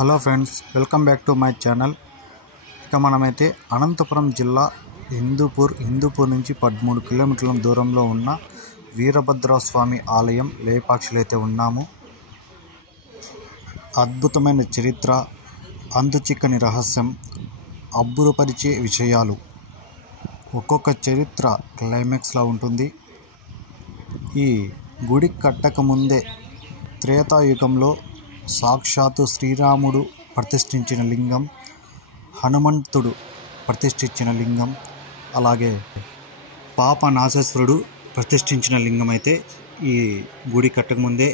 Hello friends, welcome back to my channel. ఇక మనమైతే అనంతపురం జిల్లా హిందూపూర్ నుంచి 13 కిలోమీటర్ల దూరంలో ఉన్న వీరభద్రస్వామి ఆలయం లేపాక్షిలో అయితే ఉన్నాము. అద్భుతమైన చరిత్ర, అంతుచిక్కని రహస్యం, అబ్బురపరిచే విషయాలు, ఒక్కొక్క చరిత్ర క్లైమాక్స్లా ఉంటుంది. ఈ గుడి కట్టకముందే త్రేతాయుగంలో సాక్షాత్తు శ్రీరాముడు ప్రతిష్ఠించిన లింగం, హనుమంతుడు ప్రతిష్ఠించిన లింగం, అలాగే పాపనాశేశ్వరుడు ప్రతిష్ఠించిన లింగం అయితే ఈ గుడి కట్టకముందే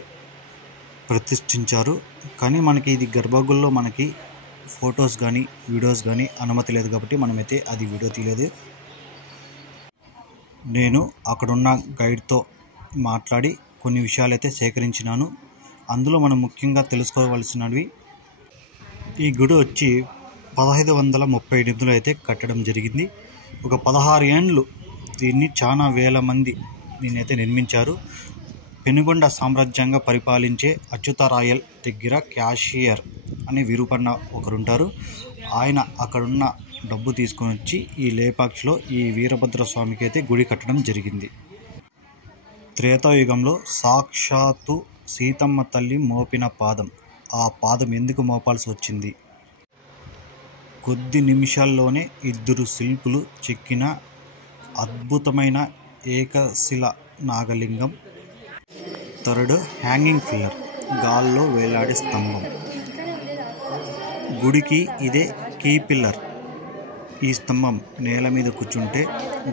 ప్రతిష్ఠించారు. కానీ మనకి ఇది గర్భగుడిలో మనకి ఫొటోస్ కానీ వీడియోస్ కానీ అనుమతి లేదు కాబట్టి మనమైతే అది వీడియో తీయలేదు. నేను అక్కడున్న గైడ్తో మాట్లాడి కొన్ని విషయాలైతే సేకరించినాను. అందులో మనం ముఖ్యంగా తెలుసుకోవాల్సినవి, ఈ గుడి వచ్చి 1538లో అయితే కట్టడం జరిగింది. ఒక 16 ఏండ్లు దీన్ని చాలా వేల మంది దీన్నైతే నిర్మించారు. పెనుగొండ సామ్రాజ్యంగా పరిపాలించే అచ్యుతరాయల్ దగ్గర క్యాషియర్ అనే విరూపన్న ఒకరుంటారు. ఆయన అక్కడున్న డబ్బు తీసుకొని వచ్చి ఈ లేపాక్షిలో ఈ వీరభద్ర స్వామికి అయితే గుడి కట్టడం జరిగింది. త్రేతాయుగంలో సాక్షాత్తు సీతమ్మ తల్లి మోపిన పాదం, ఆ పాదం ఎందుకు మోపాల్సి వచ్చింది? కొద్ది నిమిషాల్లోనే 2 శిల్పులు చెక్కిన అద్భుతమైన ఏకశిల నాగలింగం, థర్డ్ హ్యాంగింగ్ పిల్లర్, గాల్లో వేలాడే స్తంభం. గుడికి ఇదే కీ పిల్లర్. ఈ స్తంభం నేల మీద కూర్చుంటే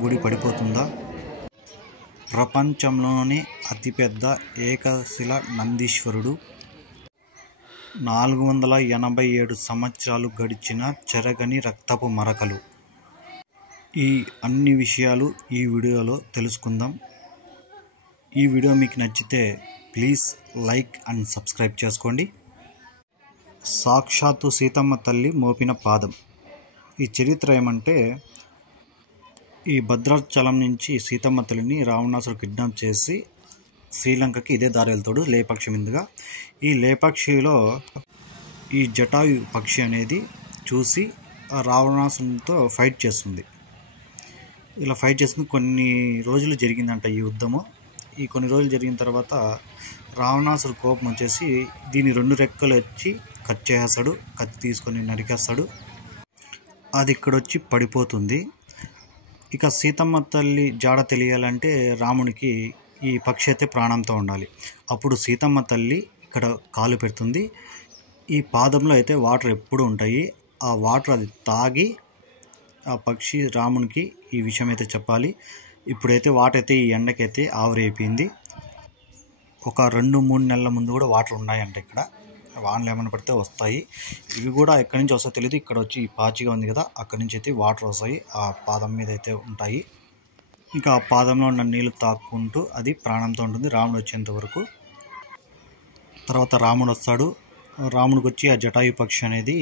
గుడి పడిపోతుందా? ప్రపంచంలోనే అతిపెద్ద ఏకశిల నందీశ్వరుడు, 487 సంవత్సరాలు గడిచిన చెరగని రక్తపు మరకలు. ఈ అన్ని విషయాలు ఈ వీడియోలో తెలుసుకుందాం. ఈ వీడియో మీకు నచ్చితే ప్లీజ్ లైక్ అండ్ సబ్స్క్రైబ్ చేసుకోండి. సాక్షాత్తు సీతమ్మ తల్లి మోపిన పాదం. ఈ చరిత్ర ఏమంటే, ఈ భద్రాచలం నుంచి సీతమ్మ తల్లిని రావణాసుడు కిడ్నాప్ చేసి శ్రీలంకకి ఇదే దారి వెళ్తాడు, లేపాక్షి మీదుగా. ఈ లేపాక్షిలో ఈ జటాయు పక్షి అనేది చూసి ఆ రావణాసుడితో ఫైట్ చేస్తుంది. ఇలా ఫైట్ చేస్తుంది కొన్ని రోజులు జరిగిందంట ఈ యుద్ధము. ఈ కొన్ని రోజులు జరిగిన తర్వాత రావణాసుడు కోపం వచ్చేసి దీని 2 రెక్కలు వచ్చి కట్ చేసేస్తాడు. కత్తి తీసుకొని నరికేస్తాడు. అది ఇక్కడొచ్చి పడిపోతుంది. ఇక సీతమ్మ తల్లి జాడ తెలియాలంటే రామునికి ఈ పక్షి అయితే ప్రాణంతో ఉండాలి. అప్పుడు సీతమ్మ తల్లి ఇక్కడ కాలు పెడుతుంది. ఈ పాదంలో అయితే వాటర్ ఎప్పుడు ఉంటాయి. ఆ వాటర్ అది తాగి ఆ పక్షి రామునికి ఈ విషయం అయితే చెప్పాలి. ఇప్పుడైతే వాటర్ అయితే ఈ ఎండకైతే ఆవిరైపోయింది. ఒక 2-3 నెలల ముందు కూడా వాటర్ ఉన్నాయంట. ఇక్కడ వానలు ఏమైనా పడితే వస్తాయి. ఇవి కూడా ఎక్కడి నుంచి వస్తాయో తెలియదు. ఇక్కడ వచ్చి పాచిగా ఉంది కదా, అక్కడి నుంచి అయితే వాటర్ వస్తాయి. ఆ పాదం మీద అయితే ఉంటాయి. ఇంకా ఆ పాదంలో ఉన్న నీళ్ళు తాక్కుంటూ అది ప్రాణంతో ఉంటుంది రాముడు వచ్చేంత వరకు. తర్వాత రాముడు వస్తాడు. రాముడికి వచ్చి ఆ జటాయు పక్షి అనేది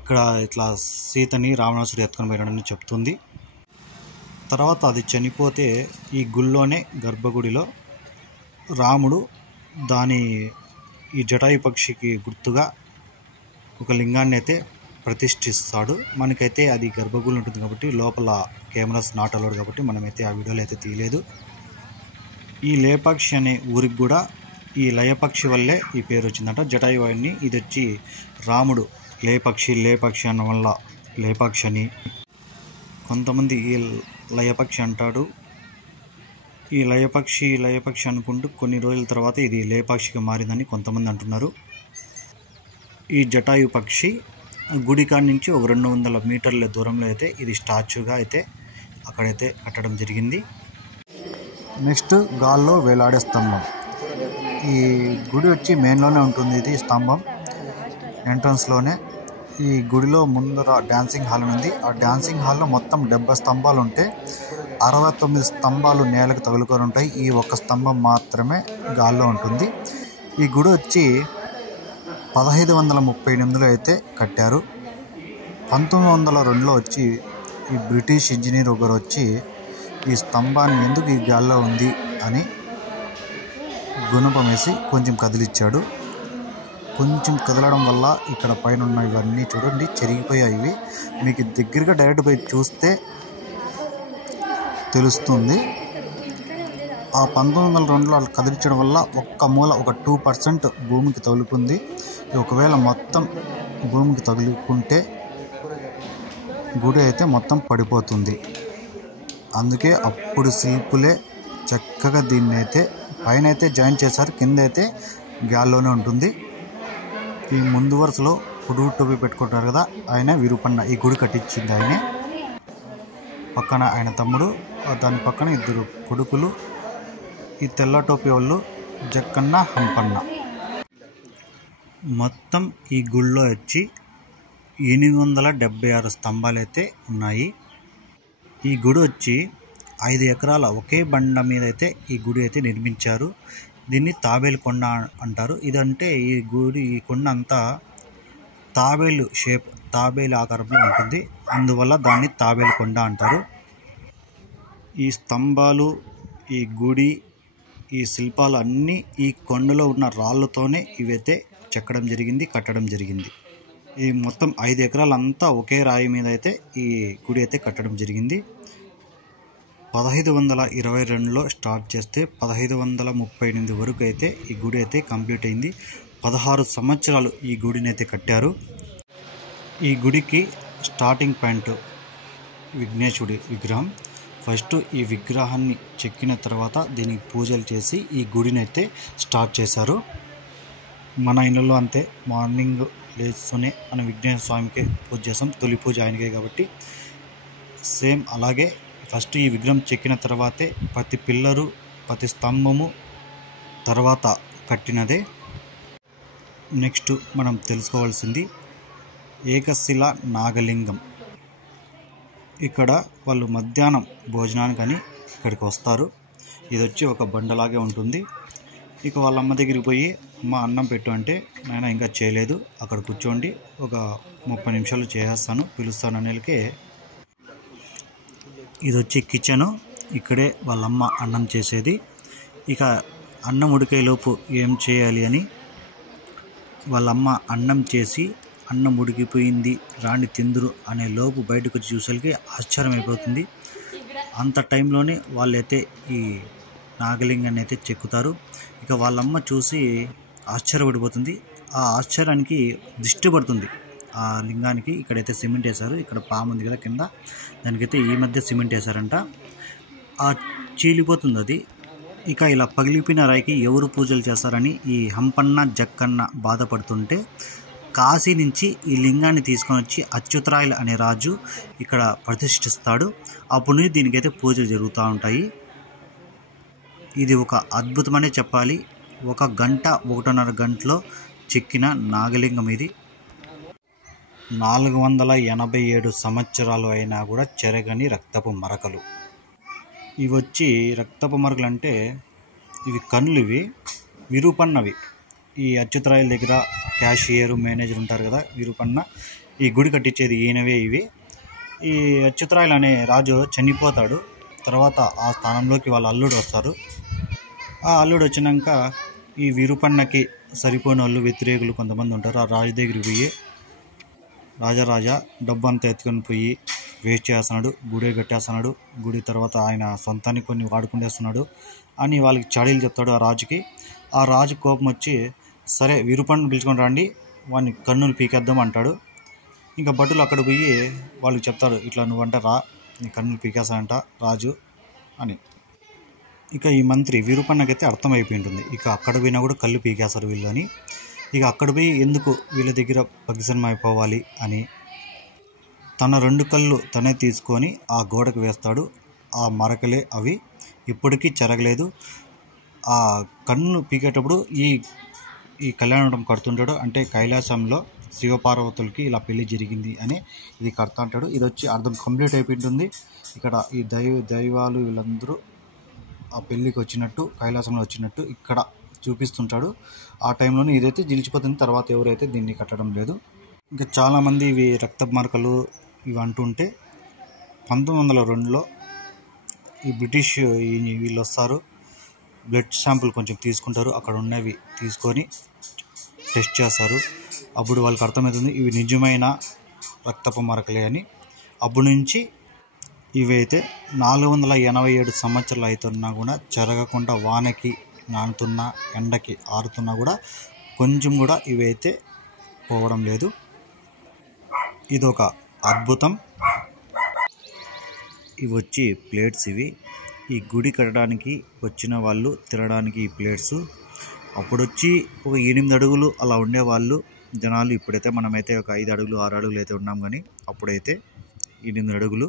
ఇక్కడ ఇట్లా సీతని రావణాసుడు ఎత్తుకొని పోయాడని చెప్తుంది. తర్వాత అది చనిపోతే ఈ గుళ్ళోనే గర్భగుడిలో రాముడు ఈ జటాయు పక్షికి గుర్తుగా ఒక లింగాన్ని అయితే ప్రతిష్ఠిస్తాడు. మనకైతే అది గర్భగుడి ఉంటుంది కాబట్టి లోపల కెమెరాస్ నాట్ అలౌడ్ కాబట్టి మనమైతే ఆ వీడియోలో అయితే తీయలేదు. ఈ లేపాక్షి అనే ఊరికి కూడా ఈ లయపక్షి వల్లే ఈ పేరు వచ్చిందంట, జటాయు అని. ఇది వచ్చి రాముడు లేపక్షి అన్న వల్ల లేపాక్షి అని. కొంతమంది ఈ లయపక్షి అంటాడు. ఈ లయపక్షి అనుకుంటూ కొన్ని రోజుల తర్వాత ఇది లేపాక్షిగా మారిందని కొంతమంది అంటున్నారు. ఈ జటాయు పక్షి గుడి కాడి నుంచి ఒక 200 మీటర్ల దూరంలో అయితే ఇది స్టాచ్యూగా అయితే అక్కడైతే కట్టడం జరిగింది. నెక్స్ట్ గాల్లో వేలాడే స్తంభం. ఈ గుడి వచ్చి మెయిన్లోనే ఉంటుంది. ఇది స్తంభం ఎంట్రన్స్లోనే. ఈ గుడిలో ముందర డ్యాన్సింగ్ హాల్ ఉంది. ఆ డ్యాన్సింగ్ హాల్లో మొత్తం 70 స్తంభాలు ఉంటే 69 స్తంభాలు నేలకు తగులుకొని ఉంటాయి. ఈ ఒక్క స్తంభం మాత్రమే గాల్లో ఉంటుంది. ఈ గుడి వచ్చి 1538లో అయితే కట్టారు. 1902లో వచ్చి ఈ బ్రిటిష్ ఇంజనీర్ ఒకరు వచ్చి ఈ స్తంభాన్ని ఎందుకు ఈ గాల్లో ఉంది అని గుణపం వేసి కొంచెం కదిలిచ్చాడు. కొంచెం కదలడం వల్ల ఇక్కడ పైన ఉన్న ఇవన్నీ చూడండి చెరిగిపోయాయి. మీకు దగ్గరగా డైరెక్ట్ పోయి చూస్తే తెలుస్తుంది. ఆ 1902లో వాళ్ళు కదిలించడం వల్ల ఒక్క మూల ఒక 2% భూమికి తగులుకుంది. ఒకవేళ మొత్తం భూమికి తగులుకుంటే గుడి అయితే మొత్తం పడిపోతుంది. అందుకే అప్పుడు శిల్పులే చక్కగా దీన్ని అయితే పైన అయితే జాయిన్ చేశారు, కింద అయితే గాల్లోనే ఉంటుంది. ఈ ముందు వరుసలో పొడుగు టోపీ పెట్టుకుంటారు కదా, ఆయన విరూపన్న. ఈ గుడి కట్టించింది ఆయనే. పక్కన ఆయన తమ్ముడు, దాని పక్కన 2 కొడుకులు. ఈ తెల్ల టోపీ వాళ్ళు జక్కన్న, హంపన్న. మొత్తం ఈ గుడిలో వచ్చి 876 స్తంభాలు అయితే ఉన్నాయి. ఈ గుడి వచ్చి 5 ఎకరాల ఒకే బండ మీద అయితే ఈ గుడి అయితే నిర్మించారు. దీన్ని తాబేలు కొండ అంటారు. ఇదంటే ఈ కొండ అంతా తాబేలు షేప్, తాబేలు ఆకారంలో ఉంటుంది. అందువల్ల దాన్ని తాబేలు కొండ అంటారు. ఈ స్తంభాలు, ఈ గుడి, ఈ శిల్పాలు అన్నీ ఈ కొండలో ఉన్న రాళ్ళతోనే ఇవైతే చెక్కడం జరిగింది, కట్టడం జరిగింది. ఈ మొత్తం 5 ఎకరాలంతా ఒకే రాయి మీద అయితే ఈ గుడి అయితే కట్టడం జరిగింది. 1522లో స్టార్ట్ చేస్తే 1538 వరకు అయితే ఈ గుడి అయితే కంప్లీట్ అయింది. 16 సంవత్సరాలు ఈ గుడిని అయితే కట్టారు. ఈ గుడికి స్టార్టింగ్ పాయింట్ విఘ్నేశుడి విగ్రహం. ఫస్ట్ ఈ విగ్రహాన్ని చెక్కిన తర్వాత దీనికి పూజలు చేసి ఈ గుడిని అయితే స్టార్ట్ చేశారు. మన ఇళ్ళలో అంతే, మార్నింగ్ లేస్తూనే మనం విఘ్నేశ్వర స్వామికి పూజ చేస్తాం. తొలి పూజ ఆయనకే కాబట్టి సేమ్ అలాగే ఫస్ట్ ఈ విగ్రహం చెక్కిన తర్వాతే ప్రతి పిల్లరు, ప్రతి స్తంభము తర్వాత కట్టినదే. నెక్స్ట్ మనం తెలుసుకోవాల్సింది ఏకశిల నాగలింగం. ఇక్కడ వాళ్ళు మధ్యాహ్నం భోజనానికని ఇక్కడికి వస్తారు. ఇది వచ్చి ఒక బండలాగే ఉంటుంది. ఇక వాళ్ళ అమ్మ దగ్గరికి పోయి, అమ్మ అన్నం పెట్టు అంటే, నాయన ఇంకా చేయలేదు, అక్కడ కూర్చోండి, ఒక 30 నిమిషాలు చేస్తాను, పిలుస్తాను అనేలకే ఇది వచ్చి కిచెను. ఇక్కడే వాళ్ళమ్మ అన్నం చేసేది. ఇక అన్నం ఉడికేలోపు ఏం చేయాలి అని వాళ్ళమ్మ అన్నం చేసి, అన్నం ఉడికిపోయింది రాండి తిందురు అనే లోపు బయటకు వచ్చి చూసేసరికి ఆశ్చర్యం అయిపోతుంది. అంత టైంలోనే వాళ్ళైతే ఈ నాగలింగాన్ని అయితే చెక్కుతారు. ఇక వాళ్ళమ్మ చూసి ఆశ్చర్యపడిపోతుంది. ఆ ఆశ్చర్యానికి దిష్టి పడుతుంది ఆ లింగానికి. ఇక్కడైతే సిమెంట్ వేశారు. ఇక్కడ పాము ఉంది కదా కింద, దానికైతే ఈ మధ్య సిమెంట్ వేశారంట. ఆ చీలిపోతుంది అది. ఇక ఇలా పగిలిపోయిన రాయికి ఎవరు పూజలు చేస్తారని ఈ హంపన్న, జక్కన్న బాధపడుతుంటే కాశీ నుంచి ఈ లింగాన్ని తీసుకొని వచ్చి అచ్యుతరాయలు అనే రాజు ఇక్కడ ప్రతిష్ఠిస్తాడు. అప్పటి నుంచి దీనికైతే పూజలు జరుగుతూ ఉంటాయి. ఇది ఒక అద్భుతమనే చెప్పాలి. 1 గంట, 1.5 గంటలో చెక్కిన నాగలింగం ఇది. 487 సంవత్సరాలు అయినా కూడా చెరగని రక్తపు మరకలు. ఇవి వచ్చి రక్తపు మరకలు అంటే ఇవి కన్నులు, ఇవి విరూపన్నవి. ఈ అచ్యుతరాయల దగ్గర క్యాషియర్, మేనేజర్ ఉంటారు కదా, విరూపన్న. ఈ గుడి కట్టించేది ఈయనవే ఇవి. ఈ అచ్యుతరాయలు అనే రాజు చనిపోతాడు. తర్వాత ఆ స్థానంలోకి వాళ్ళ అల్లుడు వస్తారు. ఆ అల్లుడు వచ్చినాక ఈ విరూపన్నకి సరిపోయిన వాళ్ళు, వ్యతిరేకులు కొంతమంది ఉంటారు. ఆ రాజు దగ్గరికి పోయి, రాజా డబ్బు అంతా ఎత్తుకొని పోయి వేస్ట్ చేస్తున్నాడు, గుడి కట్టేస్తున్నాడు, గుడి తర్వాత ఆయన సొంతానికి కొన్ని వాడుకుంటేస్తున్నాడు అని వాళ్ళకి చాడీలు చెప్తాడు ఆ రాజుకి. ఆ రాజు కోపం వచ్చి, సరే విరూపన్న పిలుచుకొని రండి, వాడిని కన్నులు పీకేద్దాం అంటాడు. ఇంకా భటులు అక్కడ పోయి వాళ్ళకి చెప్తాడు, ఇట్లా నువ్వంట రా, నీ కన్నులు పీకేస్తానంట రాజు అని. ఇక ఈ మంత్రి విరూపన్నకైతే అర్థమైపోయి ఉంటుంది. ఇక అక్కడ పోయినా కూడా కళ్ళు పీకేస్తారు వీళ్ళు అని. ఇక అక్కడ పోయి ఎందుకు వీళ్ళ దగ్గర పగిసనం అయిపోవాలి అని తన 2 కళ్ళు తనే తీసుకొని ఆ గోడకు వేస్తాడు. ఆ మరకలే అవి, ఇప్పటికీ చెరగలేదు. ఆ కన్ను పీకేటప్పుడు ఈ కళ్యాణం కడుతుంటాడు. అంటే కైలాసంలో శివపార్వతులకి ఇలా పెళ్లి జరిగింది అని ఇది కడతా అంటాడు. ఇది వచ్చి అర్థం కంప్లీట్ అయిపోయింటుంది. ఇక్కడ ఈ దైవాలు వీళ్ళందరూ ఆ పెళ్ళికి వచ్చినట్టు, కైలాసంలో వచ్చినట్టు ఇక్కడ చూపిస్తుంటాడు. ఆ టైంలోనే ఇదైతే నిలిచిపోతుంది. తర్వాత ఎవరైతే దీన్ని కట్టడం లేదు. ఇంకా చాలామంది ఇవి రక్తపు మార్కలు ఇవి అంటుంటే 1902లో ఈ బ్రిటిష్ వీళ్ళు వస్తారు. బ్లడ్ శాంపుల్ కొంచెం తీసుకుంటారు. అక్కడ ఉన్నవి తీసుకొని టెస్ట్ చేస్తారు. అప్పుడు వాళ్ళకి అర్థమవుతుంది ఇవి నిజమైన రక్తపు మరకలే అని. అప్పటి నుంచి ఇవైతే 487 సంవత్సరాలు అవుతున్నా కూడా చెరగకుండా, వానకి నానుతున్నా, ఎండకి ఆరుతున్నా కూడా కొంచెం కూడా ఇవైతే పోవడం లేదు. ఇదొక అద్భుతం. ఇవి వచ్చి ప్లేట్స్. ఈ గుడి కట్టడానికి వచ్చిన వాళ్ళు తినడానికి ఈ ప్లేట్స్. అప్పుడు వచ్చి ఒక 8 అడుగులు అలా ఉండేవాళ్ళు జనాలు. ఇప్పుడైతే మనమైతే ఒక 5 అడుగులు 6 అడుగులు అయితే ఉన్నాం, కానీ అప్పుడైతే 8 అడుగులు.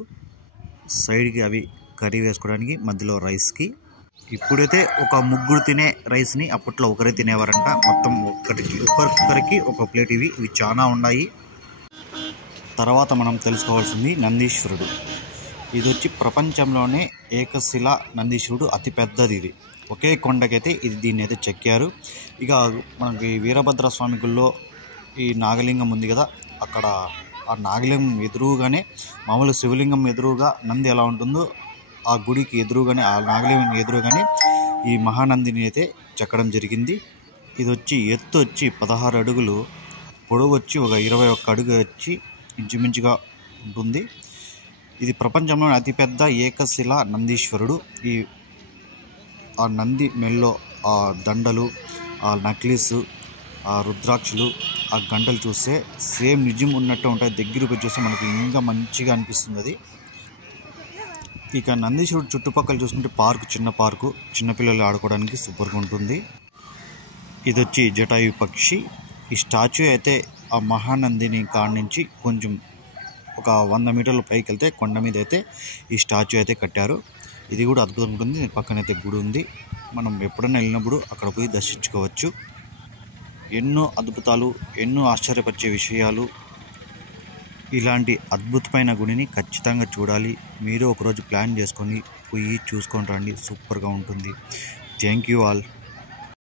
సైడ్కి అవి కర్రీ వేసుకోవడానికి, మధ్యలో రైస్కి. ఇప్పుడైతే ఒక ముగ్గురు తినే రైస్ని అప్పట్లో ఒకరే తినేవారంట. మొత్తం ఒక్కొక్కరికి ఒక ప్లేట్. ఇవి చాలా ఉన్నాయి. తర్వాత మనం తెలుసుకోవాల్సింది నందీశ్వరుడు. ఇది వచ్చి ప్రపంచంలోనే ఏకశిల నందీశ్వరుడు అతి పెద్దది. ఇది ఒకే కొండకైతే దీన్ని అయితే చెక్కారు. ఇక మనకి వీరభద్ర స్వామి గుళ్ళో ఈ నాగలింగం ఉంది కదా, అక్కడ ఆ నాగలింగం ఎదురుగానే మామూలు శివలింగం ఎదురుగా నంది ఎలా ఉంటుందో ఆ గుడికి ఎదురుగానే, ఆ నాగలింగం ఎదురుగానే ఈ మహానందిని అయితే చెక్కడం జరిగింది. ఇది వచ్చి ఎత్తు వచ్చి 16 అడుగులు, పొడవు వచ్చి ఒక 21 అడుగు వచ్చి ఇంచుమించుగా ఉంటుంది. ఇది ప్రపంచంలోని అతిపెద్ద ఏకశిల నందీశ్వరుడు. ఆ నంది మెల్లో ఆ దండలు, ఆ నక్లీసు, ఆ రుద్రాక్షలు, ఆ గంటలు చూస్తే సేమ్ నిజం ఉన్నట్టు ఉంటాయి. దగ్గరికి చూస్తే మనకి ఇంకా మంచిగా అనిపిస్తుంది అది. ఇక నందీశ్వరుడు చుట్టుపక్కల చూసుకుంటే పార్కు, చిన్న పార్కు, చిన్నపిల్లలు ఆడుకోవడానికి సూపర్గా ఉంటుంది. ఇది వచ్చి జటాయు పక్షి. ఈ స్టాచ్యూ అయితే ఆ మహానందిని కాడి నుంచి కొంచెం ఒక 100 మీటర్ల పైకి వెళ్తే కొండ మీద అయితే ఈ స్టాచ్యూ అయితే కట్టారు. ఇది కూడా అద్భుతంగా ఉంటుంది. పక్కనైతే గుడి ఉంది. మనం ఎప్పుడైనా వెళ్ళినప్పుడు అక్కడ పోయి దర్శించుకోవచ్చు. ఎన్నో అద్భుతాలు, ఎన్నో ఆశ్చర్యపరిచే విషయాలు. ఇలాంటి అద్భుతమైన గుడిని ఖచ్చితంగా చూడాలి. మీరు ఒకరోజు ప్లాన్ చేసుకొని పోయి చూసుకొని రండి. సూపర్గా ఉంటుంది. Thank you all.